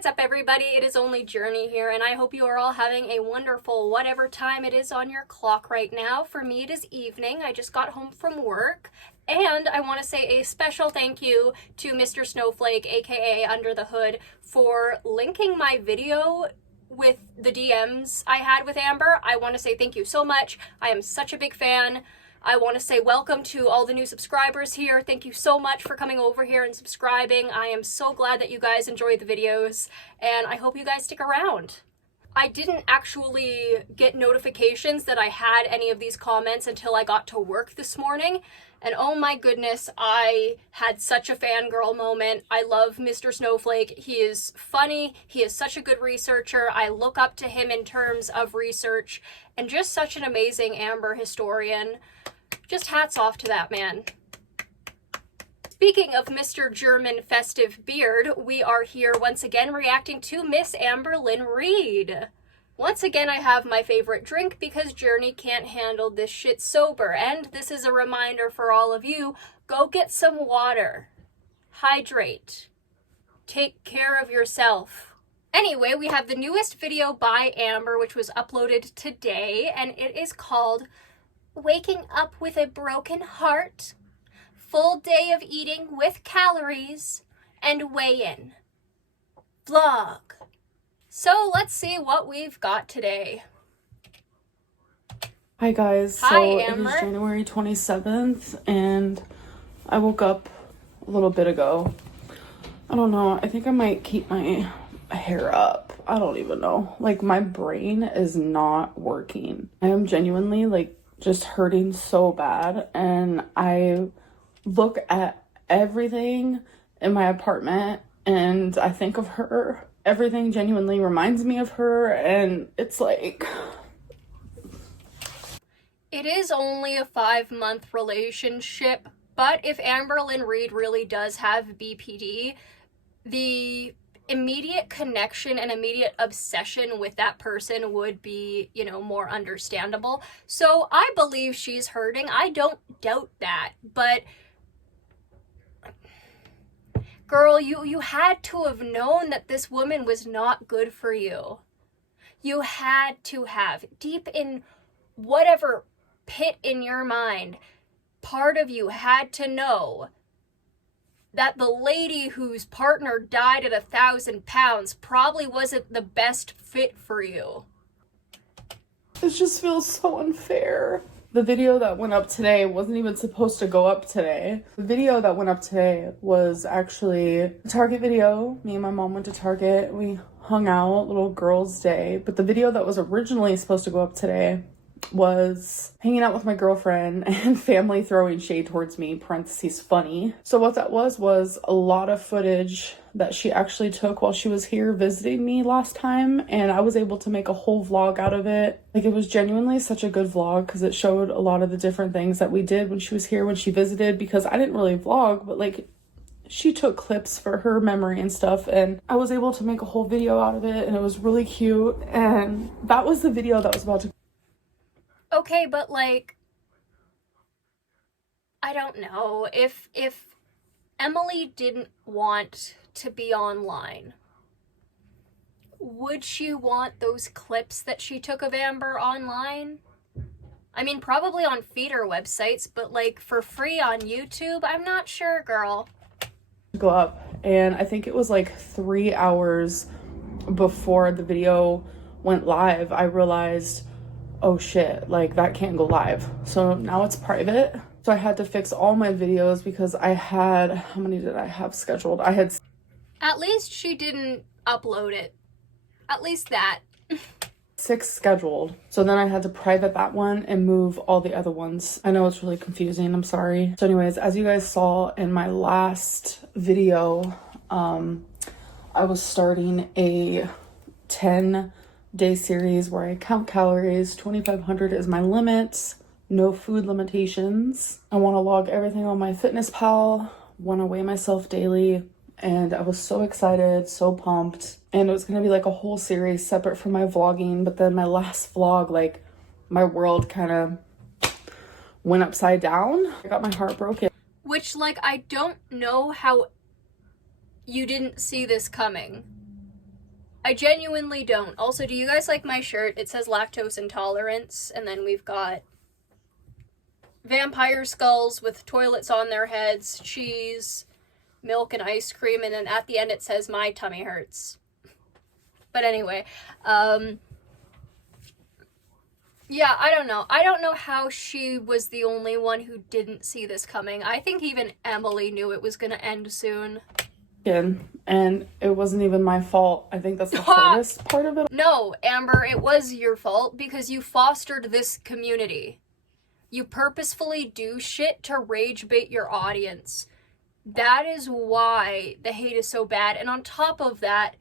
What's up, everybody? It is only Journey here, and I hope you are all having a wonderful whatever time it is on your clock right now. For me, it is evening. I just got home from work, and I want to say a special thank you to Mr. Snowflake, aka Under the Hood, for linking my video with the DMs I had with Amber. I want to say thank you so much. I am such a big fan. I want to say welcome to all the new subscribers here. Thank you so much for coming over here and subscribing. I am so glad that you guys enjoy the videos, and I hope you guys stick around. I didn't actually get notifications that I had any of these comments until I got to work this morning, and oh my goodness, I had such a fangirl moment. I love Mr. Snowflake. He is funny. He is such a good researcher. I look up to him in terms of research, and just such an amazing Amber historian. Just hats off to that man. Speaking of Mr. German Festive Beard, we are here once again reacting to Miss Amber Lynn Reid. Once again, I have my favorite drink because Journey can't handle this shit sober, and this is a reminder for all of you, go get some water. Hydrate. Take care of yourself. Anyway, we have the newest video by Amber, which was uploaded today, and it is called Waking Up with a Broken Heart, Full Day of Eating with Calories, and Weigh-In. Vlog. So let's see what we've got today. Hi guys, Hi, so Amber. it is January 27th and I woke up a little bit ago. I don't know, I think I might keep my hair up. I don't even know. Like, my brain is not working. I am genuinely like just hurting so bad, and I look at everything in my apartment and I think of her. Everything genuinely reminds me of her, and it's like... It is only a 5-month relationship, but if Amber Lynn Reid really does have BPD, the immediate connection and immediate obsession with that person would be, you know, more understandable. So I believe she's hurting. I don't doubt that, but girl, you had to have known that this woman was not good for you. You had to have, deep in whatever pit in your mind, part of you had to know that the lady whose partner died at 1,000 pounds probably wasn't the best fit for you. It just feels so unfair. The video that went up today wasn't even supposed to go up today. The video that went up today was actually a Target video. Me and my mom went to Target. We hung out, little girls' day. But the video that was originally supposed to go up today was hanging out with my girlfriend and family throwing shade towards me, parentheses funny. So what that was a lot of footage that she actually took while she was here visiting me last time, and I was able to make a whole vlog out of it. Like, it was genuinely such a good vlog because it showed a lot of the different things that we did when she was here, when she visited, because I didn't really vlog, but like, she took clips for her memory and stuff, and I was able to make a whole video out of it, and it was really cute. And that was the video that was about to... Okay, but like, I don't know, if Emily didn't want to be online, would she want those clips that she took of Amber online? I mean, probably on feeder websites, but like for free on YouTube, I'm not sure, girl. Go up, and I think it was like 3 hours before the video went live, I realized, oh shit, like that can't go live. So now it's private. So I had to fix all my videos because I had, how many did I have scheduled? I had... At least she didn't upload it. At least that. 6 scheduled. So then I had to private that one and move all the other ones. I know it's really confusing, I'm sorry. So anyways, as you guys saw in my last video, I was starting a 10-day series where I count calories. 2,500 is my limit. No food limitations. I want to log everything on my FitnessPal. Want to weigh myself daily. And I was so excited, so pumped. And it was going to be like a whole series separate from my vlogging. But then my last vlog, like, my world kind of went upside down. I got my heart broken. Which, like, I don't know how you didn't see this coming. I genuinely don't. Also, do you guys like my shirt? It says lactose intolerance, and then we've got vampire skulls with toilets on their heads, cheese, milk, and ice cream, and then at the end it says my tummy hurts. But anyway, yeah, I don't know. I don't know how she was the only one who didn't see this coming. I think even Emily knew it was gonna end soon. And it wasn't even my fault. I think that's the hardest part of it. No, Amber, it was your fault because you fostered this community. You purposefully do shit to rage bait your audience. That is why the hate is so bad. And on top of that,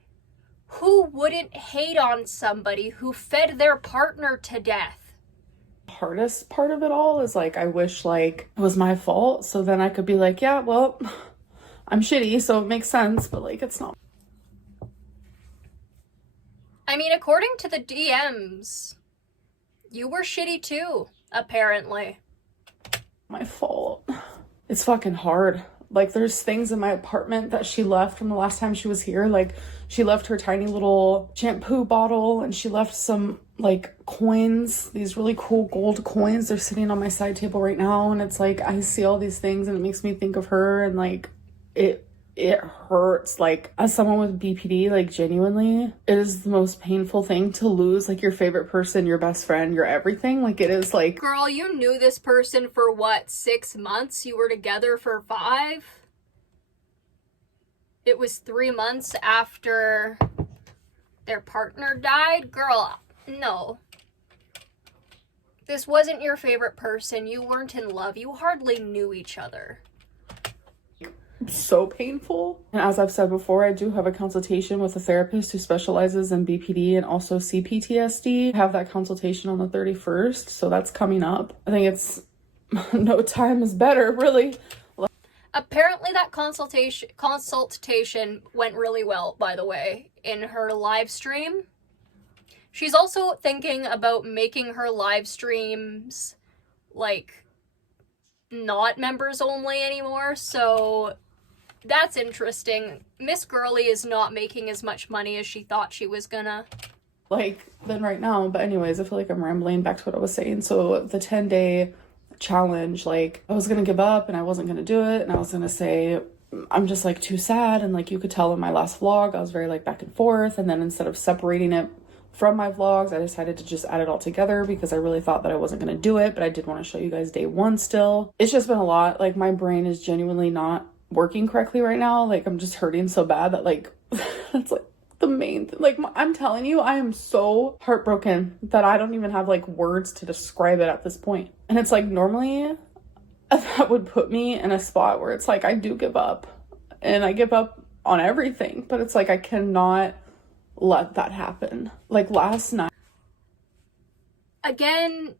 who wouldn't hate on somebody who fed their partner to death? The hardest part of it all is like, I wish like it was my fault. So then I could be like, yeah, well, I'm shitty, so it makes sense, but like it's not. I mean, according to the DMs, you were shitty too, apparently. My fault. It's fucking hard. Like, there's things in my apartment that she left from the last time she was here. Like, she left her tiny little shampoo bottle, and she left some, like, coins, these really cool gold coins. They're sitting on my side table right now, and it's like, I see all these things, and it makes me think of her, and, like, it hurts. Like, as someone with BPD, like, genuinely, it is the most painful thing to lose, like, your favorite person, your best friend, your everything. Like, it is, like... Girl, you knew this person for, what, 6 months? You were together for 5? It was 3 months after their partner died? Girl, no. This wasn't your favorite person. You weren't in love. You hardly knew each other. So painful. And as I've said before, I do have a consultation with a therapist who specializes in BPD and also CPTSD. I have that consultation on the 31st, so that's coming up. I think it's no time is better, really. Apparently that consultation went really well, by the way, in her live stream. She's also thinking about making her live streams, like, not members only anymore, so that's interesting. Miss Girly is not making as much money as she thought she was gonna. Like, then right now, but anyways, I feel like I'm rambling back to what I was saying. So the 10-day challenge, like, I was gonna give up and I wasn't gonna do it, and I was gonna say I'm just like too sad, and like you could tell in my last vlog I was very like back and forth, and then instead of separating it from my vlogs, I decided to just add it all together because I really thought that I wasn't going to do it, but I did want to show you guys day 1 still. It's just been a lot. Like, my brain is genuinely not working correctly right now. Like, I'm just hurting so bad that like it's like the main thing. Like, I'm telling you, I am so heartbroken that I don't even have like words to describe it at this point. And it's like, normally that would put me in a spot where it's like I do give up, and I give up on everything, but it's like I cannot let that happen. Like, last night, again,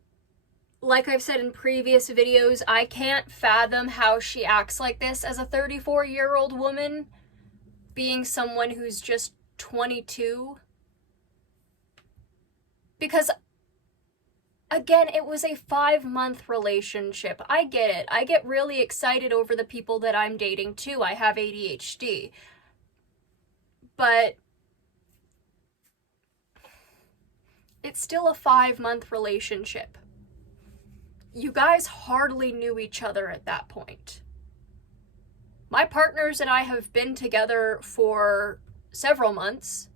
like I've said in previous videos, I can't fathom how she acts like this as a 34-year-old woman, being someone who's just 22. Because, again, it was a 5-month relationship. I get it. I get really excited over the people that I'm dating too. I have ADHD. But it's still a 5-month relationship. You guys hardly knew each other at that point. My partners and I have been together for several months.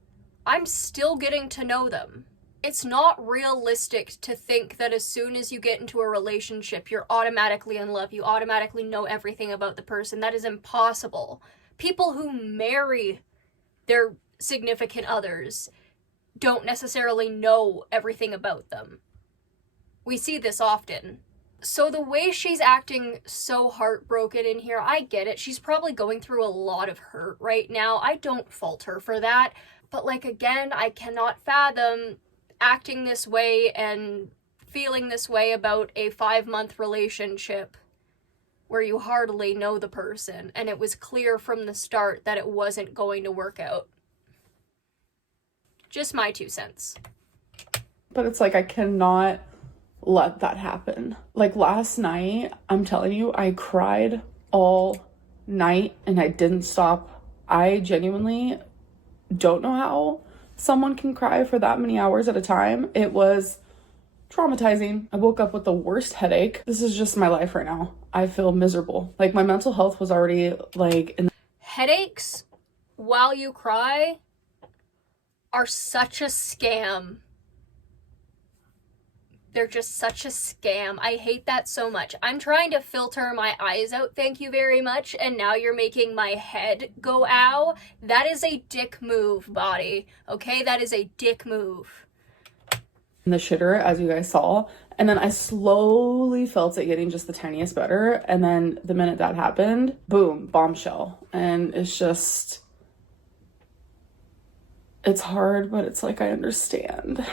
I'm still getting to know them. It's not realistic to think that as soon as you get into a relationship, you're automatically in love. You automatically know everything about the person. That is impossible. People who marry their significant others don't necessarily know everything about them. We see this often. So the way she's acting so heartbroken in here, I get it. She's probably going through a lot of hurt right now. I don't fault her for that. But like, again, I cannot fathom acting this way and feeling this way about a 5-month relationship where you hardly know the person, and it was clear from the start that it wasn't going to work out. Just my 2 cents. but it's like I cannot let that happen. Like, last night, I'm telling you, I cried all night and I didn't stop. I genuinely don't know how, someone can cry for that many hours at a time. It was traumatizing. I woke up with the worst headache. This is just my life right now. I feel miserable. Like, my mental health was already like in Headaches while you cry are such a scam. They're just such a scam. I hate that so much. I'm trying to filter my eyes out, thank you very much, and now you're making my head go ow. That is a dick move, body. Okay, that is a dick move. the shitter, as you guys saw, and then I slowly felt it getting just the tiniest better, and then the minute that happened, boom, bombshell. And it's just, it's hard, but it's like, I understand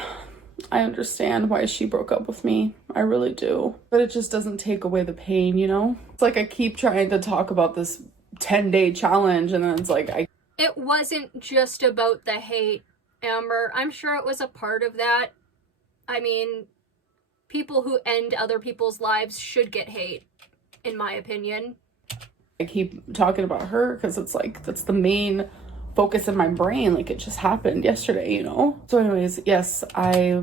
why she broke up with me. I really do. But it just doesn't take away the pain, you know? It's like I keep trying to talk about this 10-day challenge, and then it's like It wasn't just about the hate, Amber. I'm sure it was a part of that. I mean, people who end other people's lives should get hate, in my opinion. I keep talking about her because it's like, that's the main focus in my brain. Like, it just happened yesterday, you know? So anyways, yes, I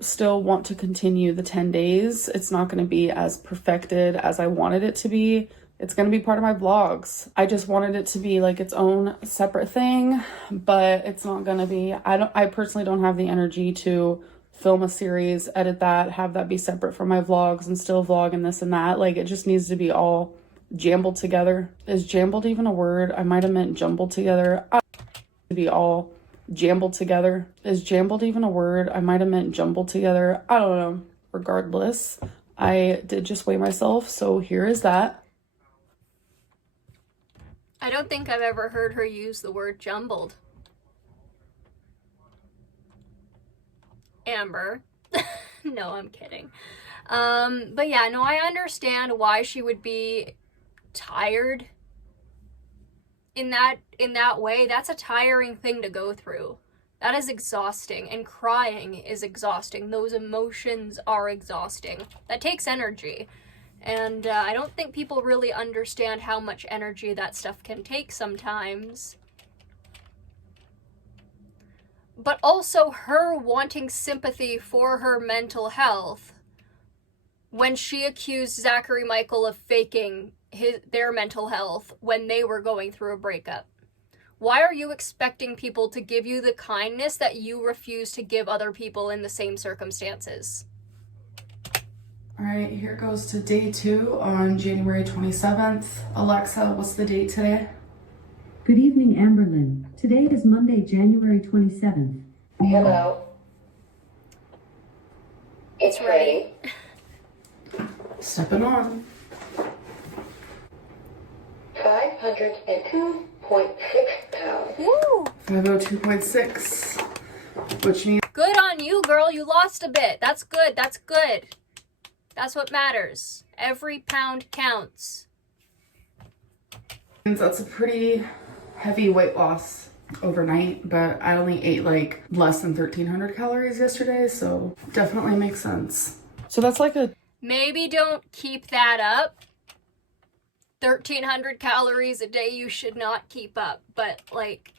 still want to continue the 10 days. It's not going to be as perfected as I wanted it to be. It's going to be part of my vlogs. I just wanted it to be like its own separate thing, but it's not going to be. I personally don't have the energy to film a series, edit that, have that be separate from my vlogs and still vlog and this and that. Like, it just needs to be all jumbled together. Is jumbled even a word? I might have meant jumbled together. To be all jumbled together. Is jumbled even a word? I might have meant jumbled together. I don't know. Regardless, I did just weigh myself, so here is that. I don't think I've ever heard her use the word jumbled. Amber. No, I'm kidding. But yeah, no, I understand why she would be tired in that way. That's a tiring thing to go through. That is exhausting, and crying is exhausting. Those emotions are exhausting. That takes energy. And I don't think people really understand how much energy that stuff can take sometimes. But also her wanting sympathy for her mental health when she accused Zachary Michael of faking their mental health when they were going through a breakup. Why are you expecting people to give you the kindness that you refuse to give other people in the same circumstances? All right, here goes to day 2 on January 27th. Alexa, what's the date today? Good evening, Amberlynn. Today is Monday, January 27th. Hello. It's ready. Stepping on. 502.6 pounds. Woo! 502.6, which means Good on you, girl. You lost a bit. That's good. That's good. That's what matters. Every pound counts. that's a pretty heavy weight loss overnight, but I only ate like less than 1,300 calories yesterday, so definitely makes sense. So that's like a Maybe don't keep that up. 1,300 calories a day you should not keep up, but like,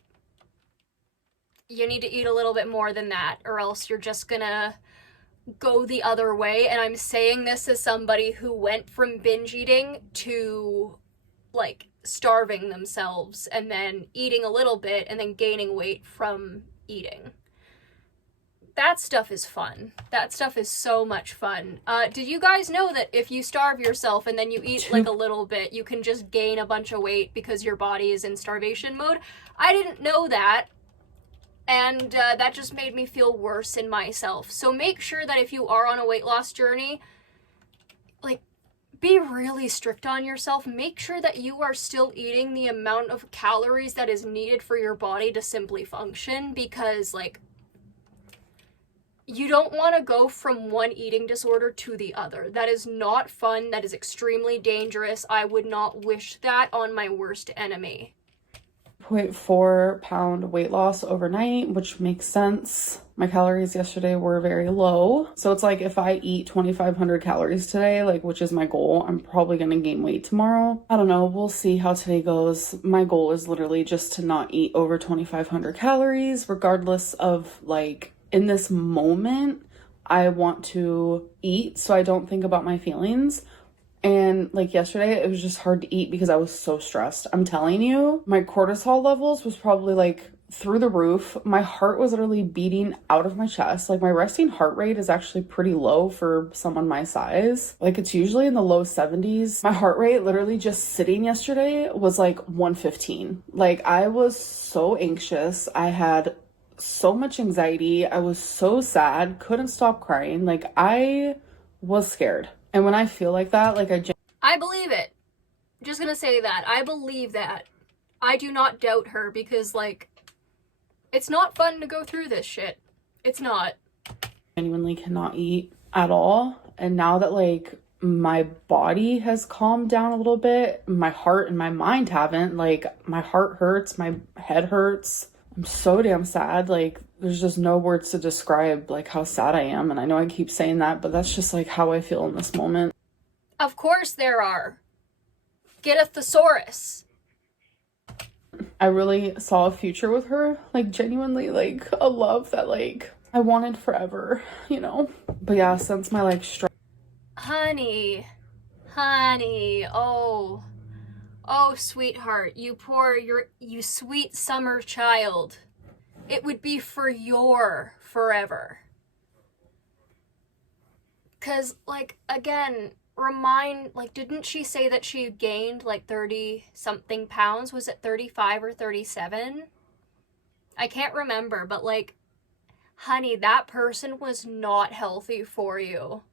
you need to eat a little bit more than that, or else you're just gonna go the other way. And I'm saying this as somebody who went from binge eating to like starving themselves and then eating a little bit and then gaining weight from eating. That stuff is fun. That stuff is so much fun. Did you guys know that if you starve yourself and then you eat like a little bit, you can just gain a bunch of weight because your body is in starvation mode? I didn't know that. And that just made me feel worse in myself. So make sure that if you are on a weight loss journey, like, be really strict on yourself. Make sure that you are still eating the amount of calories that is needed for your body to simply function, because, like, you don't want to go from one eating disorder to the other. That is not fun. That is extremely dangerous. I would not wish that on my worst enemy. 0.4 pound weight loss overnight, which makes sense. My calories yesterday were very low. So it's like if I eat 2,500 calories today, like, which is my goal, I'm probably gonna gain weight tomorrow. I don't know. We'll see how today goes. My goal is literally just to not eat over 2,500 calories, regardless of, like, in this moment, I want to eat so I don't think about my feelings. And like yesterday, it was just hard to eat because I was so stressed. I'm telling you, my cortisol levels was probably like through the roof. My heart was literally beating out of my chest. Like my resting heart rate is actually pretty low for someone my size. Like it's usually in the low 70s. My heart rate literally just sitting yesterday was like 115. Like I was so anxious. I had so much anxiety. I was so sad, couldn't stop crying. Like I was scared. And when I feel like that, like I believe it. Just gonna say that. I believe that. I do not doubt her because, like, it's not fun to go through this shit. It's not. genuinely cannot eat at all. And now that like my body has calmed down a little bit, my heart and my mind haven't. Like my heart hurts, my head hurts. I'm so damn sad. Like there's just no words to describe like how sad I am. And I know I keep saying that, but that's just like how I feel in this moment. Of course there are. Get a thesaurus. I really saw a future with her, like genuinely like a love that like I wanted forever, you know? But yeah, since my like stress. Honey, oh, sweetheart, you sweet summer child. It would be for your forever. 'Cause, like, again, didn't she say that she gained, like, 30-something pounds? Was it 35 or 37? I can't remember, but, like, honey, that person was not healthy for you.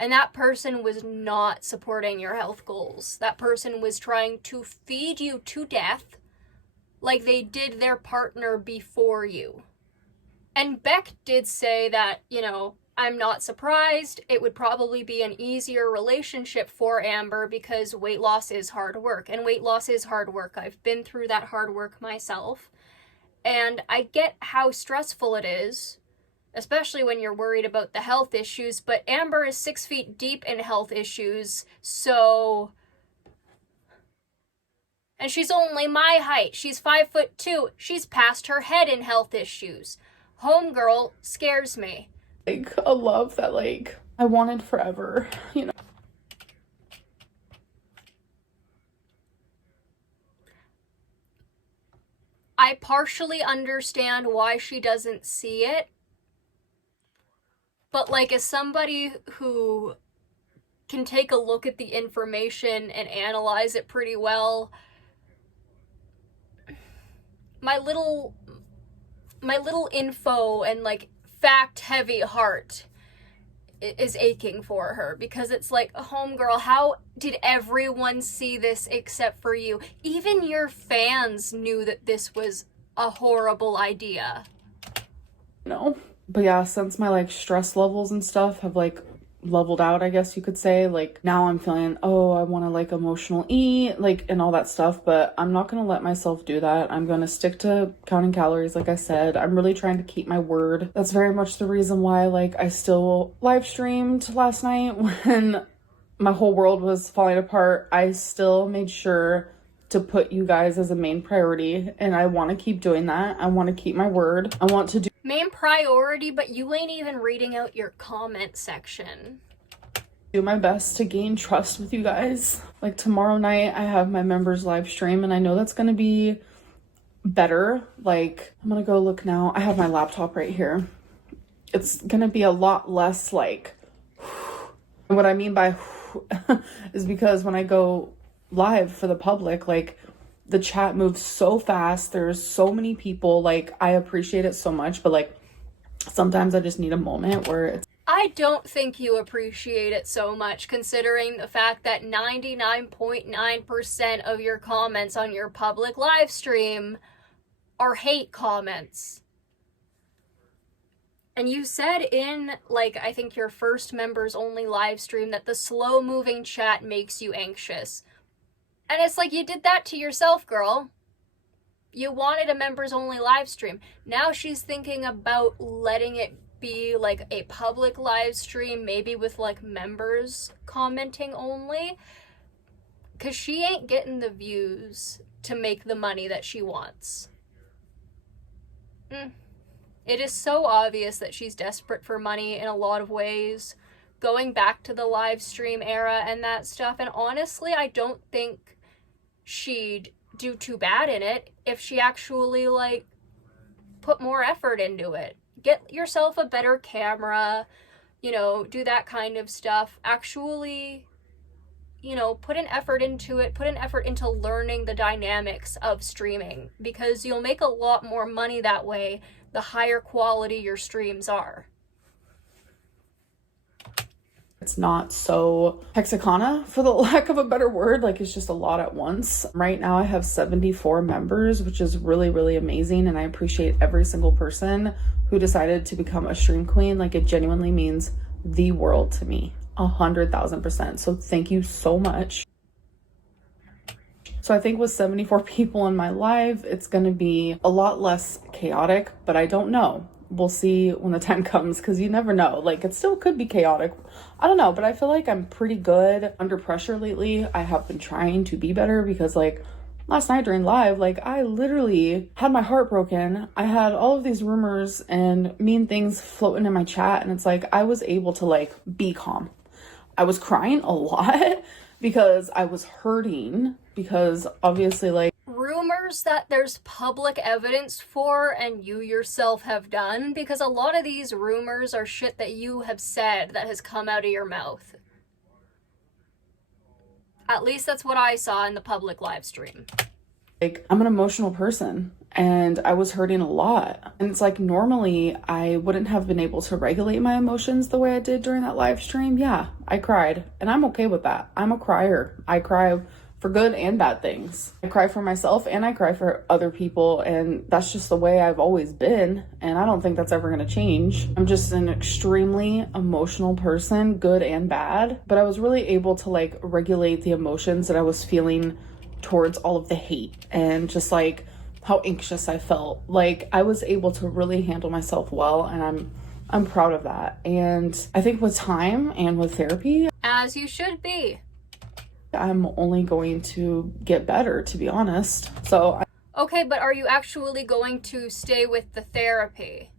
And that person was not supporting your health goals. That person was trying to feed you to death like they did their partner before you. And Beck did say that, you know, I'm not surprised. It would probably be an easier relationship for Amber because weight loss is hard work. And weight loss is hard work. I've been through that hard work myself. And I get how stressful it is, especially when you're worried about the health issues. But Amber is 6 feet deep in health issues, so... And she's only my height. She's 5'2". She's past her head in health issues. Homegirl scares me. Like a love that like I wanted forever, you know. I partially understand why she doesn't see it. But like as somebody who can take a look at the information and analyze it pretty well, my little info and like fact heavy heart is aching for her because it's like, homegirl, how did everyone see this except for you? Even your fans knew that this was a horrible idea. No. But yeah, since my like stress levels and stuff have like leveled out, I guess you could say, like now I'm feeling, oh, I want to like emotional eat, like, and all that stuff, but I'm not going to let myself do that. I'm going to stick to counting calories. Like I said, I'm really trying to keep my word. That's very much the reason why like I still live streamed last night when my whole world was falling apart. I still made sure to put you guys as a main priority, and I want to keep doing that. I want to keep my word. I want to do main priority, but you ain't even reading out your comment section. Do my best to gain trust with you guys. Like tomorrow night I have my members live stream, and I know that's gonna be better. Like I'm gonna go look now. I have my laptop right here. It's gonna be a lot less like what I mean by is because when I go live for the public, like the chat moves so fast. There's so many people. Like I appreciate it so much, but like sometimes I just need a moment where it's... I don't think you appreciate it so much considering the fact that 99.9% of your comments on your public live stream are hate comments. And you said in, like, I think your first members only live stream that the slow moving chat makes you anxious. And it's like, you did that to yourself, girl. You wanted a members only live stream. Now she's thinking about letting it be like a public live stream, maybe with like members commenting only, because she ain't getting the views to make the money that she wants. It is so obvious that she's desperate for money in a lot of ways, going back to the live stream era and that stuff. And honestly, I don't think she'd do too bad in it if she actually like put more effort into it. Get yourself a better camera, you know, do that kind of stuff. Actually, you know, put an effort into it, put an effort into learning the dynamics of streaming, because you'll make a lot more money that way the higher quality your streams are. It's not so hexacana, for the lack of a better word. Like, it's just a lot at once. Right now I have 74 members, which is really, really amazing. And I appreciate every single person who decided to become a stream queen. Like, it genuinely means the world to me, 100,000%. So thank you so much. So I think with 74 people in my live, it's going to be a lot less chaotic, but I don't know. We'll see when the time comes, because you never know. Like, it still could be chaotic. I don't know, but I feel like I'm pretty good under pressure lately. I have been trying to be better, because like last night during live, like I literally had my heart broken. I had all of these rumors and mean things floating in my chat, and it's like I was able to like be calm. I was crying a lot because I was hurting, because obviously like Rumors that there's public evidence for and you yourself have done, because a lot of these rumors are shit that you have said that has come out of your mouth. At least that's what I saw in the public live stream. Like, I'm an emotional person and I was hurting a lot. And it's like, normally I wouldn't have been able to regulate my emotions the way I did during that live stream. Yeah, I cried, and I'm okay with that. I'm a crier. I cry for good and bad things. I cry for myself and I cry for other people, and that's just the way I've always been, and I don't think that's ever going to change. I'm just an extremely emotional person, good and bad, but I was really able to like regulate the emotions that I was feeling towards all of the hate and just like how anxious I felt. Like, I was able to really handle myself well, and I'm proud of that. And I think with time and with therapy, as you should be, I'm only going to get better, to be honest. So okay, but are you actually going to stay with the therapy?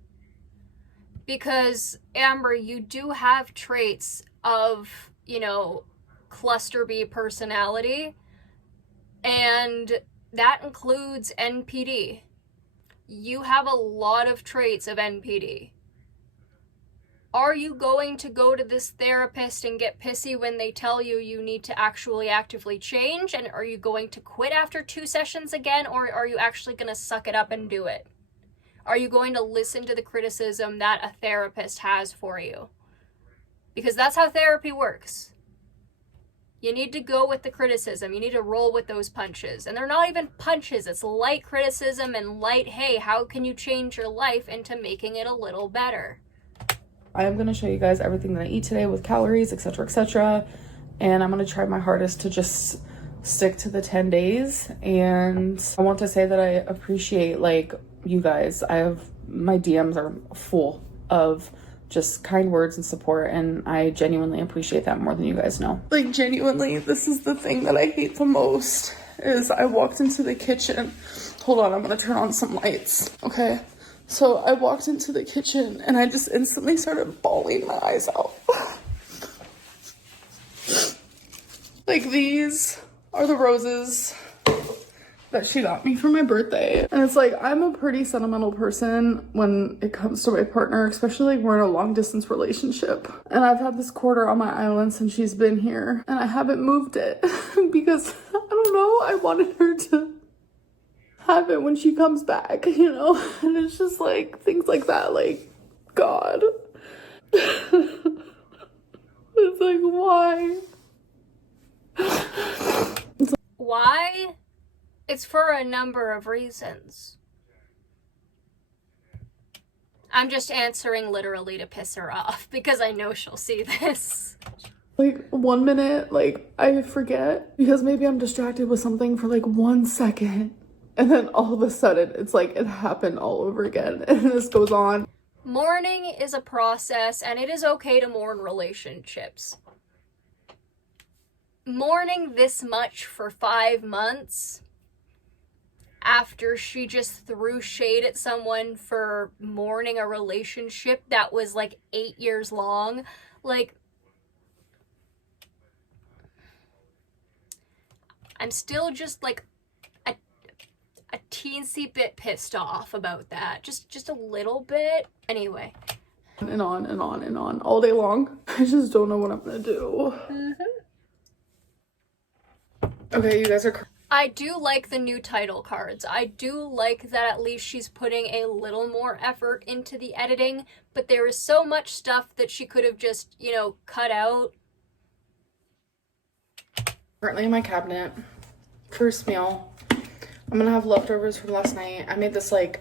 Because Amber, you do have traits of, you know, cluster B personality, and that includes NPD. You have a lot of traits of NPD. Are you going to go to this therapist and get pissy when they tell you you need to actually actively change? And are you going to quit after 2 sessions again? Or are you actually going to suck it up and do it? Are you going to listen to the criticism that a therapist has for you? Because that's how therapy works. You need to go with the criticism. You need to roll with those punches. And they're not even punches. It's light criticism and light, hey, how can you change your life into making it a little better? I am going to show you guys everything that I eat today with calories, etc., etc. And I'm going to try my hardest to just stick to the 10 days. And I want to say that I appreciate like you guys. My DMs are full of just kind words and support, and I genuinely appreciate that more than you guys know. Like, genuinely, this is the thing that I hate the most, is I walked into the kitchen. Hold on, I'm going to turn on some lights. Okay. So I walked into the kitchen and I just instantly started bawling my eyes out. Like, these are the roses that she got me for my birthday. And it's like, I'm a pretty sentimental person when it comes to my partner, especially like we're in a long distance relationship. And I've had this quarter on my island since she's been here, and I haven't moved it because I don't know, I wanted her to have it when she comes back, you know? And it's just like things like that, like, God. It's like, why? Why? It's for a number of reasons. I'm just answering literally to piss her off because I know she'll see this. Like, 1 minute, like, I forget because maybe I'm distracted with something for like 1 second. And then all of a sudden, it's like it happened all over again. And this goes on. Mourning is a process, and it is okay to mourn relationships. Mourning this much for 5 months after she just threw shade at someone for mourning a relationship that was like 8 years long, like, I'm still just like a teensy bit pissed off about that. Just a little bit. Anyway. And on and on and on all day long. I just don't know what I'm gonna do. Okay, you guys are... I do like the new title cards. I do like that at least she's putting a little more effort into the editing, but there is so much stuff that she could have just, you know, cut out. Currently in my cabinet. First meal. I'm gonna have leftovers from last night. I made this like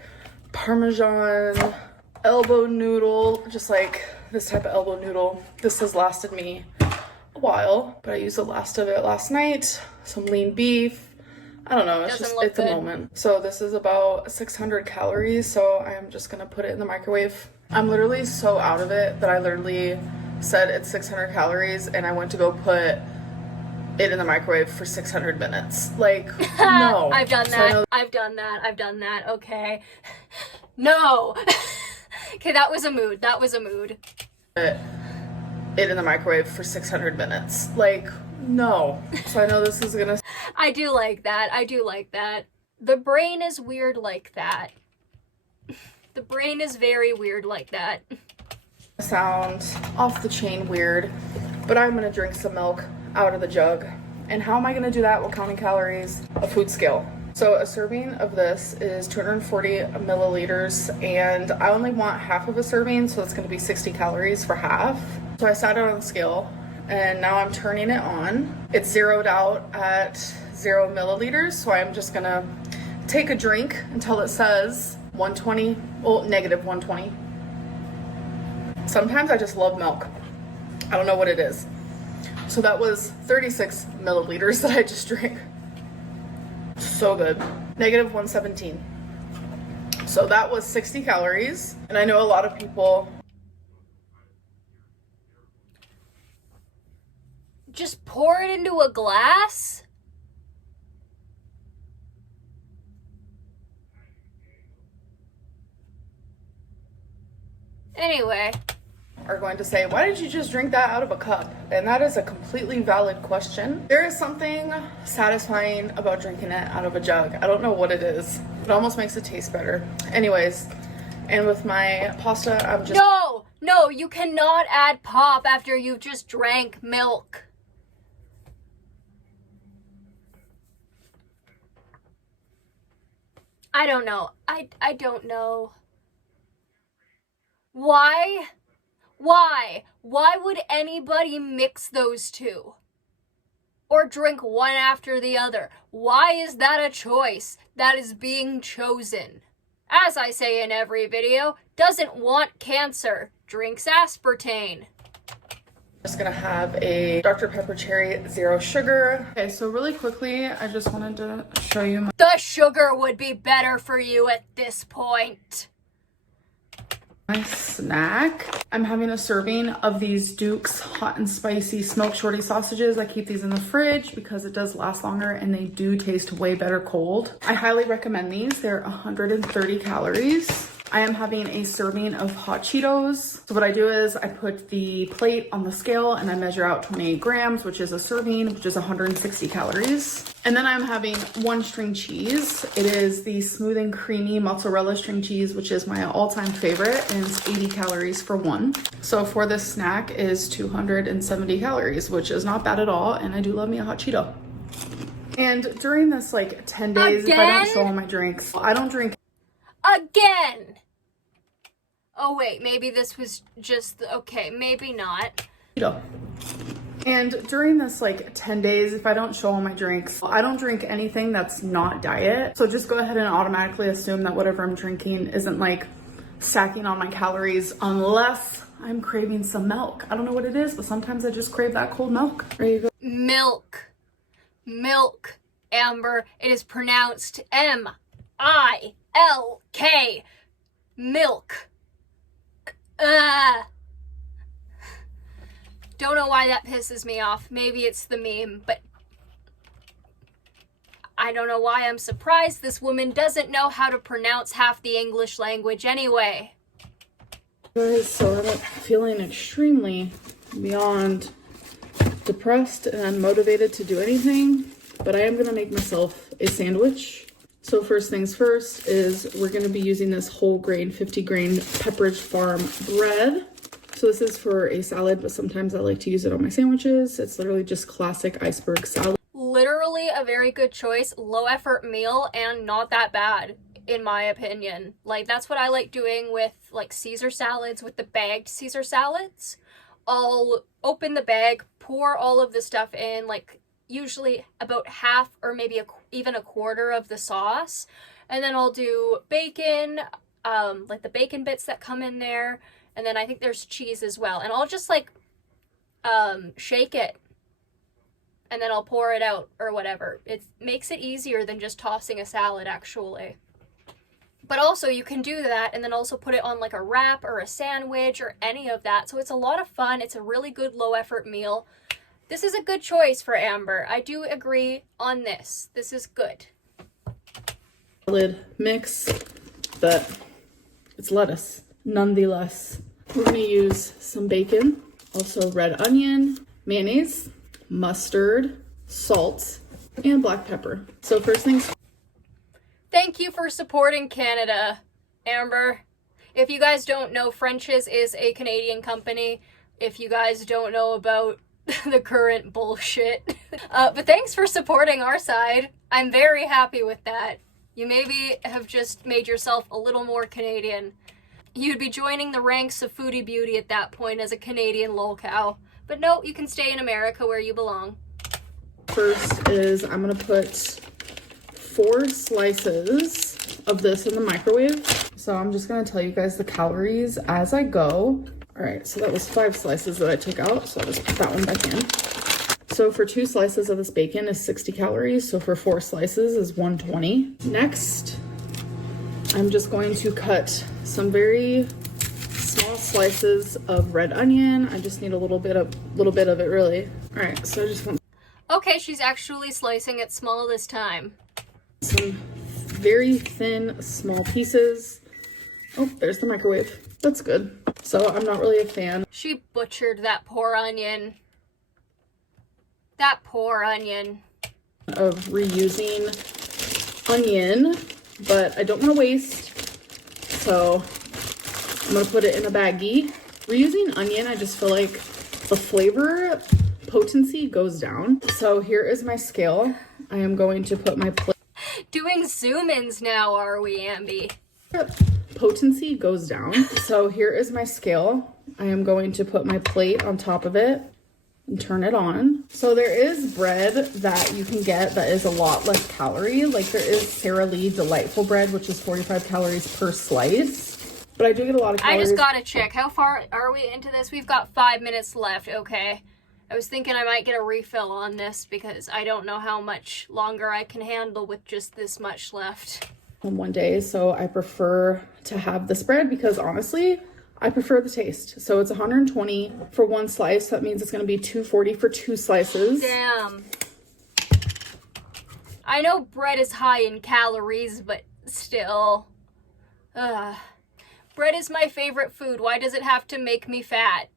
Parmesan elbow noodle, just like this type of elbow noodle. This has lasted me a while, but I used the last of it last night. Some lean beef. I don't know, it's Doesn't just look at the good. moment. So this is about 600 calories, so I'm just gonna put it in the microwave. I'm literally so out of it that I literally said it's 600 calories and I went to go put it in the microwave for 600 minutes. Like, no. I've done So I that. know I've done that. Okay. No. Okay, that was a mood. it in the microwave for 600 minutes. Like, no. So I know this is gonna I do like that. The brain is weird like that. The brain is very weird like that. sound off the chain weird, but I'm gonna drink some milk out of the jug. And how am I gonna do that while counting calories? A food scale. So a serving of this is 240 milliliters, and I only want half of a serving, so it's gonna be 60 calories for half. So I sat it on the scale, and now I'm turning it on. It's zeroed out at 0 milliliters, so I'm just gonna take a drink until it says 120, well, negative 120. Sometimes I just love milk. I don't know what it is. So that was 36 milliliters that I just drank. So good. Negative 117. So that was 60 calories. And I know a lot of people Just pour it into a glass? Anyway. are going to say, why didn't you just drink that out of a cup? And that is a completely valid question. There is something satisfying about drinking it out of a jug. I don't know what it is. It almost makes it taste better. Anyways, and with my pasta, I'm just... No, you cannot add pop after you've just drank milk. I don't know. I don't know. Why? Why would anybody mix those two? Or drink one after the other? Why is that a choice that is being chosen? As I say in every video, doesn't want cancer, drinks aspartame. Just gonna have a Dr. Pepper Cherry Zero Sugar. Okay, so really quickly, I just wanted to show you The sugar would be better for you at this point. my snack. I'm having a serving of these Duke's hot and spicy smoked shorty sausages. I keep these in the fridge because it does last longer and they do taste way better cold. I highly recommend these. They're 130 calories. I am having a serving of hot Cheetos. So what I do is I put the plate on the scale and I measure out 28 grams, which is a serving, which is 160 calories. And then I'm having one string cheese. It is the smooth and creamy mozzarella string cheese, which is my all-time favorite, and it's 80 calories for one. So for this snack is 270 calories, which is not bad at all, and I do love me a hot Cheeto. And during this like 10 days, if I don't Again? show all my drinks, I don't drink Again! Oh wait, maybe this was just, okay, maybe not. Cheeto. And during this like 10 days, if I don't show all my drinks, I don't drink anything that's not diet. So just go ahead and automatically assume that whatever I'm drinking isn't like stacking on my calories unless I'm craving some milk. I don't know what it is, but sometimes I just crave that cold milk. Ready to go? Milk, Amber. It is pronounced M-I-L-K. M-I-L-K. Milk. Don't know why that pisses me off. Maybe it's the meme, but I don't know why I'm surprised this woman doesn't know how to pronounce half the English language anyway. Guys, so I'm feeling extremely beyond depressed and unmotivated to do anything, but I am gonna make myself a sandwich. So first things first is we're gonna be using this whole grain, 50 grain Pepperidge Farm bread. So this is for a salad, but sometimes I like to use it on my sandwiches. It's literally just classic iceberg salad. Literally a very good choice, low effort meal, and not that bad, in my opinion. Like, that's what I like doing with, like, Caesar salads, with the bagged Caesar salads. I'll open the bag, pour all of the stuff in, like, usually about half or maybe even a quarter of the sauce. And then I'll do bacon, like the bacon bits that come in there. And then I think there's cheese as well. And I'll just, like, shake it. And then I'll pour it out or whatever. It makes it easier than just tossing a salad, actually. But also, you can do that and then also put it on like a wrap or a sandwich or any of that. So it's a lot of fun. It's a really good low-effort meal. This is a good choice for Amber. I do agree on this. This is good. Salad mix, but it's lettuce. Nonetheless, we're gonna use some bacon, also red onion, mayonnaise, mustard, salt, and black pepper. So first things. Thank you for supporting Canada, Amber. If you guys don't know, French's is a Canadian company. If you guys don't know about the current bullshit. But thanks for supporting our side. I'm very happy with that. You maybe have just made yourself a little more Canadian. You'd be joining the ranks of foodie beauty at that point as a Canadian lolcow. But no, you can stay in America where you belong. First is I'm gonna put 4 slices of this in the microwave. So I'm just gonna tell you guys the calories as I go. All right, so that was 5 slices that I took out, so I'll just put that one back in. So for 2 slices of this bacon is 60 calories, so for 4 slices is 120. Next, I'm just going to cut some very small slices of red onion. I just need a little bit of it, really. All right, so I just want Okay, she's actually slicing it small this time. some very thin, small pieces. Oh, there's the microwave. That's good. So I'm not really a fan. She butchered that poor onion. That poor onion. Of reusing onion, but I don't want to waste. So I'm gonna put it in a baggie. Reusing onion, I just feel like the flavor potency goes down. So here is my scale. I am going to put my plate. Doing zoom-ins now, are we, Ambi? Potency goes down. So here is my scale. I am going to put my plate on top of it and turn it on. So there is bread that you can get that is a lot less calorie. Like there is Sara Lee Delightful bread, which is 45 calories per slice. But I do get a lot of calories. I just gotta check. How far are we into this? We've got 5 minutes left. Okay. I was thinking I might get a refill on this because I don't know how much longer I can handle with just this much left. On one day, so I prefer to have this bread because honestly, I prefer the taste. So it's 120 for 1 slice. That means it's going to be 240 for 2 slices. Damn. I know bread is high in calories, but still. Bread is my favorite food. Why does it have to make me fat?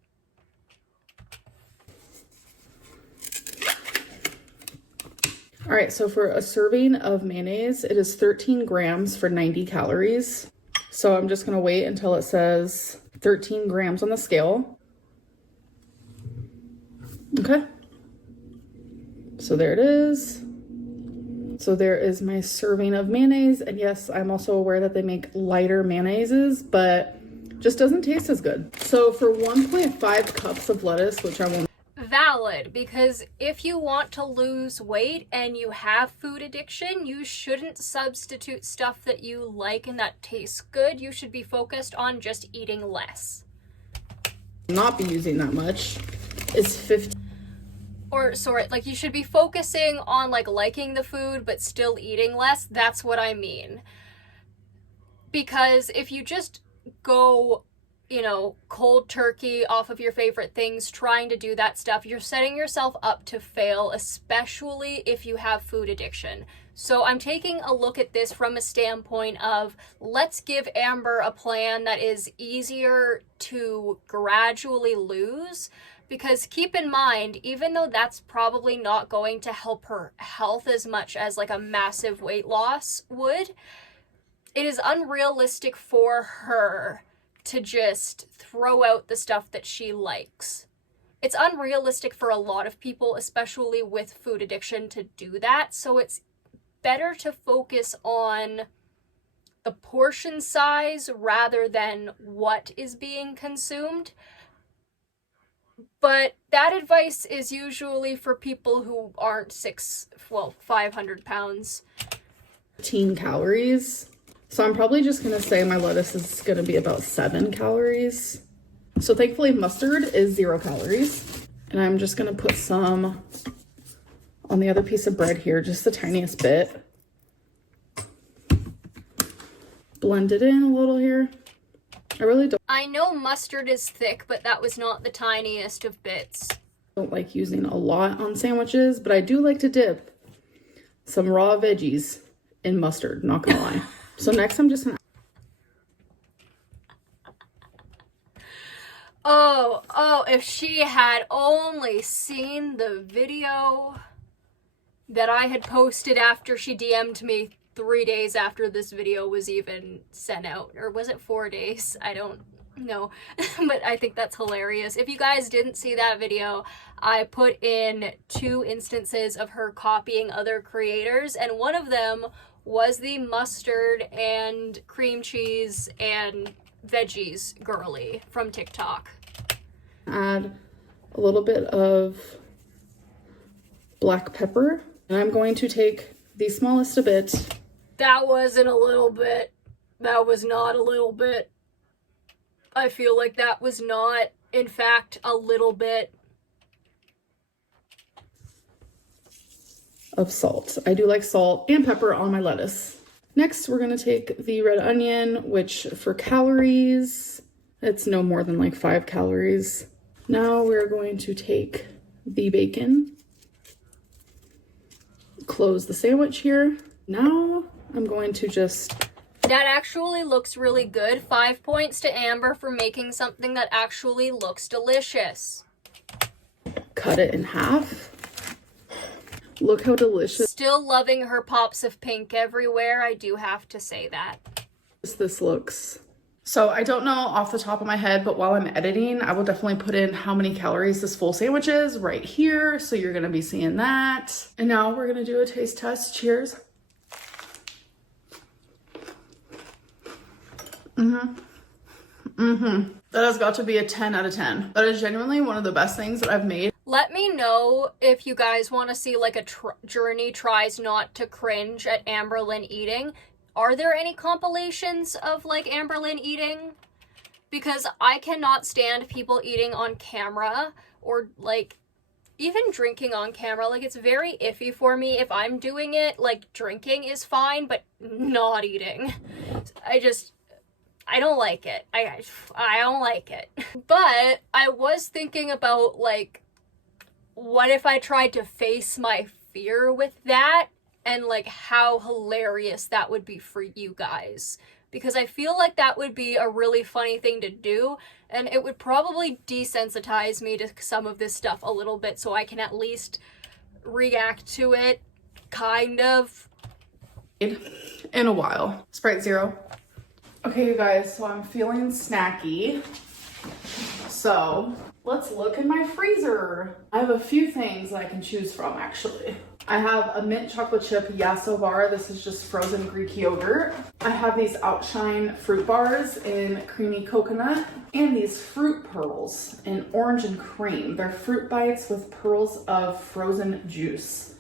All right, so for a serving of mayonnaise, it is 13 grams for 90 calories. So I'm just going to wait until it says 13 grams on the scale. Okay. So there it is. So there is my serving of mayonnaise. And yes, I'm also aware that they make lighter mayonnaises, but just doesn't taste as good. So for 1.5 cups of lettuce, which I won't. Valid, because if you want to lose weight and you have food addiction, you shouldn't substitute stuff that you like and that tastes good. You should be focused on just eating less. Not be using that much is 50. Or, sorry, like you should be focusing on like liking the food but still eating less. That's what I mean. Because if you just go, cold turkey off of your favorite things, trying to do that stuff, you're setting yourself up to fail, especially if you have food addiction. So I'm taking a look at this from a standpoint of, let's give Amber a plan that is easier to gradually lose. Because keep in mind, even though that's probably not going to help her health as much as like a massive weight loss would, it is unrealistic for her to just throw out the stuff that she likes. It's unrealistic for a lot of people, especially with food addiction, to do that. So it's better to focus on the portion size rather than what is being consumed. But that advice is usually for people who aren't 500 pounds. 15 calories. So I'm probably just gonna say my lettuce is gonna be about 7 calories. So thankfully mustard is 0 calories. And I'm just gonna put some on the other piece of bread here, just the tiniest bit. Blend it in a little here. I know mustard is thick, but that was not the tiniest of bits. Don't like using a lot on sandwiches, but I do like to dip some raw veggies in mustard, not gonna lie. So next I'm just gonna... Oh, if she had only seen the video that I had posted after she DM'd me 3 days after this video was even sent out. Or was it 4 days? I don't know. But I think that's hilarious. If you guys didn't see that video, I put in 2 instances of her copying other creators, and one of them was the mustard and cream cheese and veggies girly from TikTok. Add a little bit of black pepper, and I'm going to take the smallest a bit. That wasn't a little bit. That was not a little bit. I feel like that was not, in fact, a little bit of salt. I do like salt and pepper on my lettuce. Next, we're gonna take the red onion, which for calories, it's no more than like 5 calories. Now we're going to take the bacon, close the sandwich here. Now I'm going to just... That actually looks really good. 5 points to Amber for making something that actually looks delicious. Cut it in half. Look how delicious. Still loving her pops of pink everywhere, I do have to say that. This looks. So I don't know off the top of my head, but while I'm editing, I will definitely put in how many calories this full sandwich is right here. So you're gonna be seeing that. And now we're gonna do a taste test. Cheers. That has got to be a 10 out of 10. That is genuinely one of the best things that I've made. Let me know if you guys want to see like a Journey tries not to cringe at Amberlynn eating. Are there any compilations of like Amberlynn eating? Because I cannot stand people eating on camera or like even drinking on camera. Like it's very iffy for me. If I'm doing it, like drinking is fine, but not eating. I don't like it. I don't like it. But I was thinking about like, what if I tried to face my fear with that, and like how hilarious that would be for you guys. Because I feel like that would be a really funny thing to do, and it would probably desensitize me to some of this stuff a little bit so I can at least react to it, kind of. In a while. Sprite Zero. Okay, you guys, so I'm feeling snacky. So let's look in my freezer. I have a few things that I can choose from, actually. I have a mint chocolate chip Yasso bar. This is just frozen Greek yogurt. I have these Outshine fruit bars in creamy coconut, and these fruit pearls in orange and cream. They're fruit bites with pearls of frozen juice.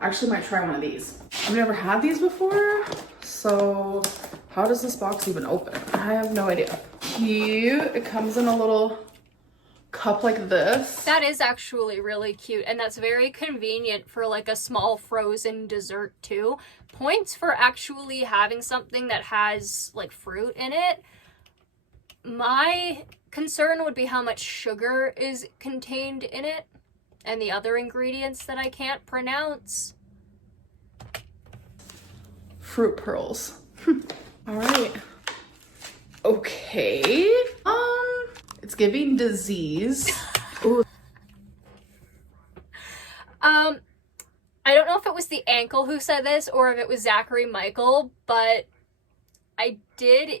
I actually might try one of these. I've never had these before, so how does this box even open? I have no idea. Cute. It comes in a little cup like this. That is actually really cute, and that's very convenient for like a small frozen dessert too. Points for actually having something that has like fruit in it. My concern would be how much sugar is contained in it and the other ingredients that I can't pronounce. Fruit pearls. All right. Okay. It's giving disease. Ooh. I don't know if it was the ankle who said this or if it was Zachary Michael, but I did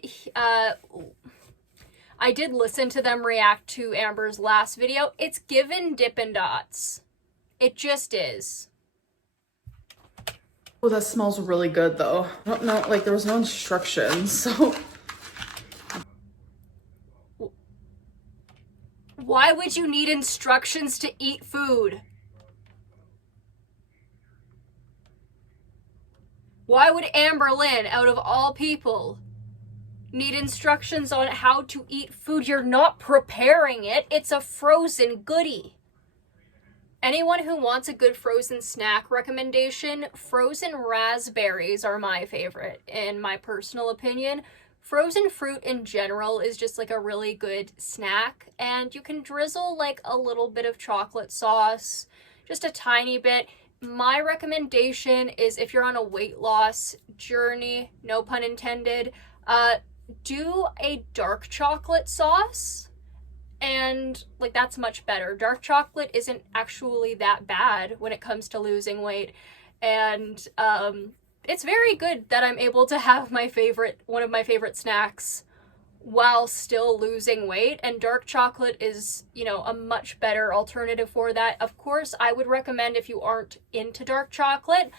listen to them react to Amber's last video. It's given Dippin' Dots. It just is. Oh, that smells really good though. I don't know, like there was no instructions, so. Why would you need instructions to eat food? Why would Amberlynn, out of all people, need instructions on how to eat food? You're not preparing it. It's a frozen goodie. Anyone who wants a good frozen snack recommendation, frozen raspberries are my favorite, in my personal opinion. Frozen fruit in general is just like a really good snack, and you can drizzle like a little bit of chocolate sauce, just a tiny bit. My recommendation is if you're on a weight loss journey, no pun intended, do a dark chocolate sauce, and like that's much better. Dark chocolate isn't actually that bad when it comes to losing weight, and it's very good that I'm able to have one of my favorite snacks while still losing weight, and dark chocolate is, you know, a much better alternative for that. Of course, I would recommend, if you aren't into dark chocolate,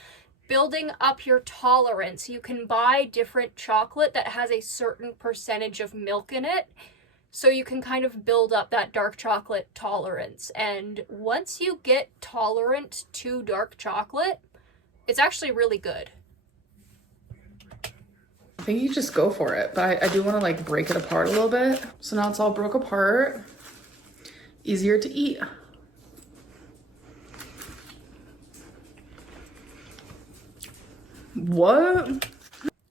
building up your tolerance. You can buy different chocolate that has a certain percentage of milk in it, so you can kind of build up that dark chocolate tolerance. And once you get tolerant to dark chocolate, it's actually really good. I think you just go for it, but I do want to like break it apart a little bit. So now it's all broke apart. Easier to eat. What?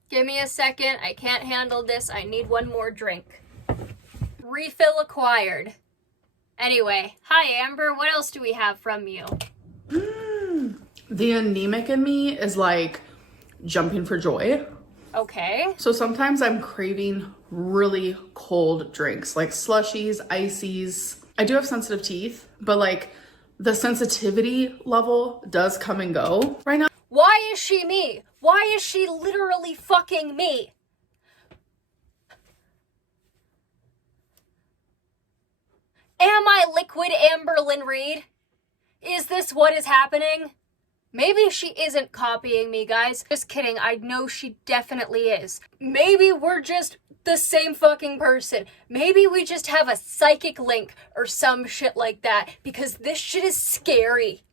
Give me a second. I can't handle this. I need one more drink. Refill acquired. Anyway, hi Amber. What else do we have from you? The anemic in me is like jumping for joy. Okay. So sometimes I'm craving really cold drinks, like slushies, ices. I do have sensitive teeth, but like the sensitivity level does come and go right now. Why is she me? Why is she literally fucking me? Am I liquid Amberlynn Reed? Is this what is happening? Maybe she isn't copying me, guys. Just kidding, I know she definitely is. Maybe we're just the same fucking person. Maybe we just have a psychic link or some shit like that, because this shit is scary.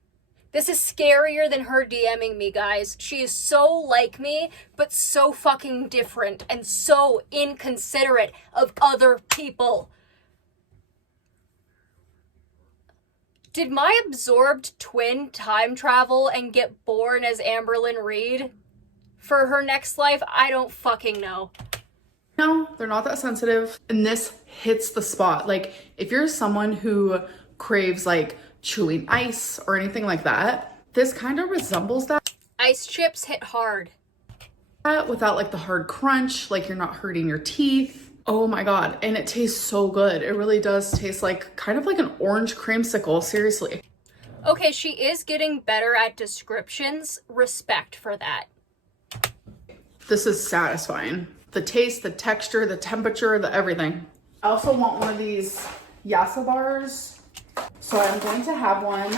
This is scarier than her DMing me, guys. She is so like me, but so fucking different and so inconsiderate of other people. Did my absorbed twin time travel and get born as Amberlynn Reed for her next life? I don't fucking know. No, they're not that sensitive. And this hits the spot. Like if you're someone who craves like chewing ice or anything like that, this kind of resembles that. Ice chips hit hard. Without like the hard crunch, like you're not hurting your teeth. Oh my God. And it tastes so good. It really does taste like kind of like an orange creamsicle. Seriously. Okay, she is getting better at descriptions. Respect for that. This is satisfying. The taste, the texture, the temperature, the everything. I also want one of these Yasa bars. So I'm going to have one.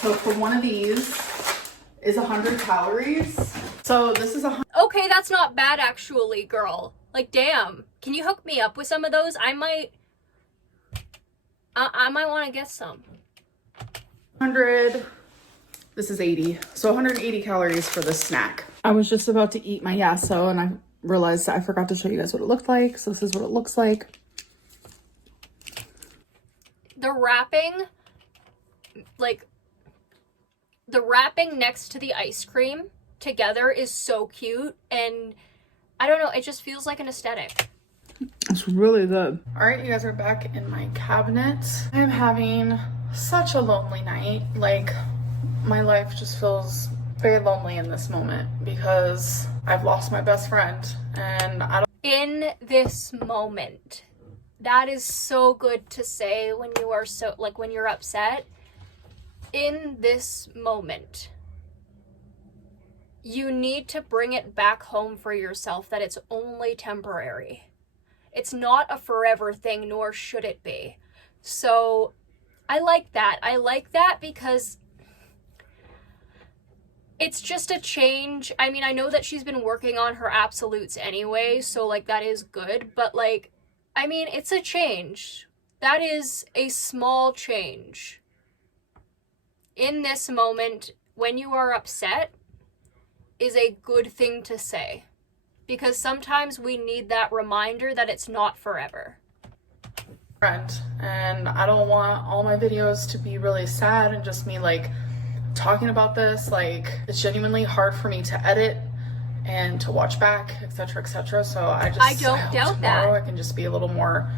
So for one of these is 100 calories. So this is Okay, that's not bad actually, girl. Like, damn. Can you hook me up with some of those? I might want to get some. 100. This is 80. So 180 calories for this snack. I was just about to eat my yasso and I realized I forgot to show you guys what it looked like. So this is what it looks like. the wrapping, like, the wrapping next to the ice cream together is so cute, and I don't know, it just feels like an aesthetic. It's really good. All right, you guys are back in my cabinet. I am having such a lonely night. Like, my life just feels very lonely in this moment because I've lost my best friend, and I don't. In this moment. That is so good to say when you are so, like, when you're upset. In this moment. You need to bring it back home for yourself that it's only temporary. It's not a forever thing, nor should it be. So, I like that. I like that because it's just a change. I mean, I know that she's been working on her absolutes anyway, so, like, that is good. But, like, I mean, it's a change. That is a small change. In this moment, when you are upset, is a good thing to say. Because sometimes we need that reminder that it's not forever. Friend, and I don't want all my videos to be really sad and just me, like, talking about this. Like, it's genuinely hard for me to edit and to watch back, etc., etc. So I don't hope doubt tomorrow that. I can just be a little more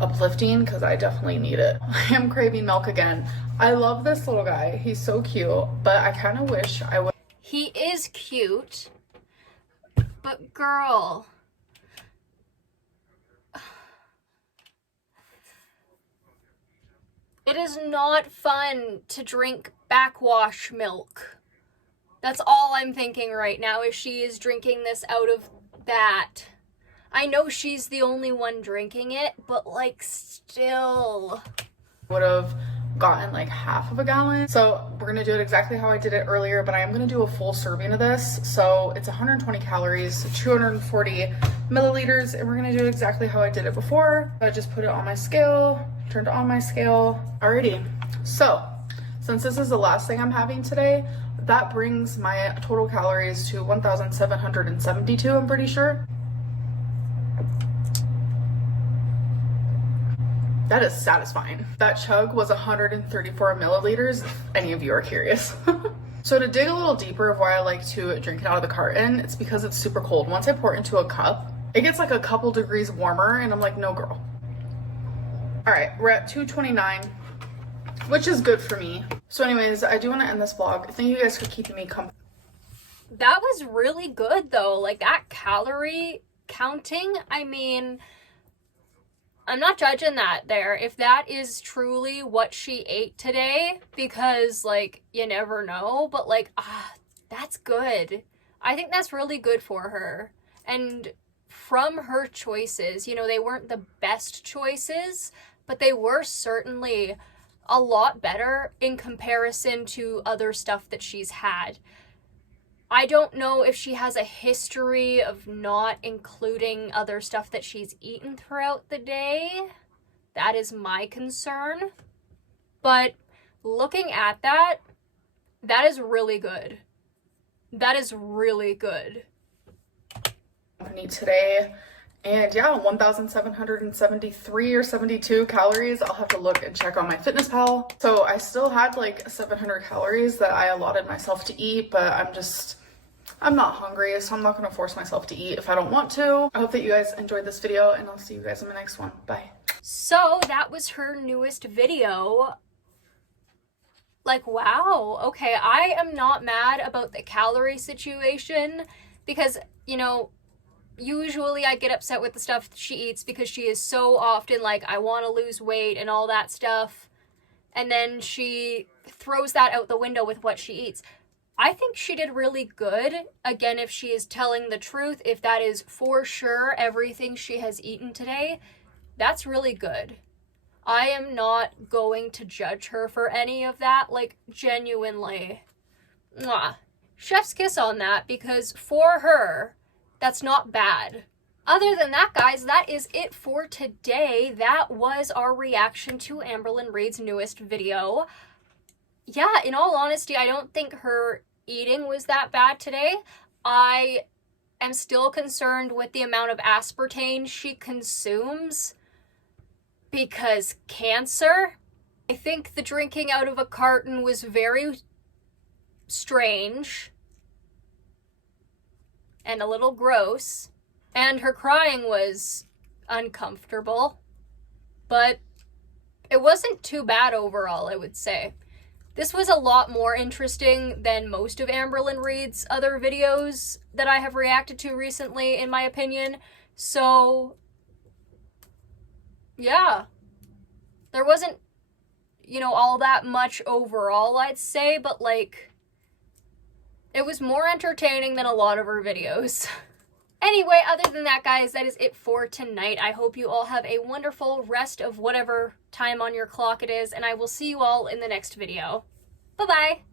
uplifting because I definitely need it. I am craving Malk again. I love this little guy. He's so cute, but I kind of wish I would. He is cute, but girl, it is not fun to drink backwash milk. That's all I'm thinking right now, is she is drinking this out of that. I know she's the only one drinking it, but, like, still. Would have gotten like half of a gallon. So we're gonna do it exactly how I did it earlier, but I am gonna do a full serving of this. So it's 120 calories, 240 milliliters, and we're gonna do it exactly how I did it before. I just put it on my scale, turned on my scale. Alrighty, so since this is the last thing I'm having today, that brings my total calories to 1,772, I'm pretty sure. That is satisfying. That chug was 134 milliliters, if any of you are curious. So to dig a little deeper of why I like to drink it out of the carton, it's because it's super cold. Once I pour it into a cup, it gets like a couple degrees warmer, and I'm like, no girl. All right, we're at 229, which is good for me. So anyways, I do want to end this vlog. Thank you guys for keeping me company. That was really good, though. Like, that calorie counting, I mean, I'm not judging that there. If that is truly what she ate today, because, like, you never know, but, like, that's good. I think that's really good for her. And from her choices, you know, they weren't the best choices, but they were certainly a lot better in comparison to other stuff that she's had. I don't know if she has a history of not including other stuff that she's eaten throughout the day. That is my concern. But looking at that, that is really good. That is really good. Today, and yeah, 1,773 or 72 calories. I'll have to look and check on my fitness pal. So I still had like 700 calories that I allotted myself to eat, but I'm not hungry, so I'm not going to force myself to eat if I don't want to. I hope that you guys enjoyed this video, and I'll see you guys in the next one. Bye. So that was her newest video. Like, wow. Okay, I am not mad about the calorie situation because, you know, usually I get upset with the stuff she eats because she is so often like, I want to lose weight and all that stuff. And then she throws that out the window with what she eats. I think she did really good. Again, if she is telling the truth, if that is for sure everything she has eaten today, that's really good. I am not going to judge her for any of that, like, genuinely. Mwah. Chef's kiss on that, because for her, that's not bad. Other than that, guys, that is it for today. That was our reaction to Amberlynn Reid's newest video. Yeah, in all honesty, I don't think her eating was that bad today. I am still concerned with the amount of aspartame she consumes because cancer, I think the drinking out of a carton was very strange and a little gross, and her crying was uncomfortable, but it wasn't too bad overall, I would say. This was a lot more interesting than most of Amberlyn Reed's other videos that I have reacted to recently, in my opinion. So, yeah. There wasn't, all that much overall, I'd say, but, it was more entertaining than a lot of her videos. Anyway, other than that, guys, that is it for tonight. I hope you all have a wonderful rest of whatever time on your clock it is, and I will see you all in the next video. Bye-bye!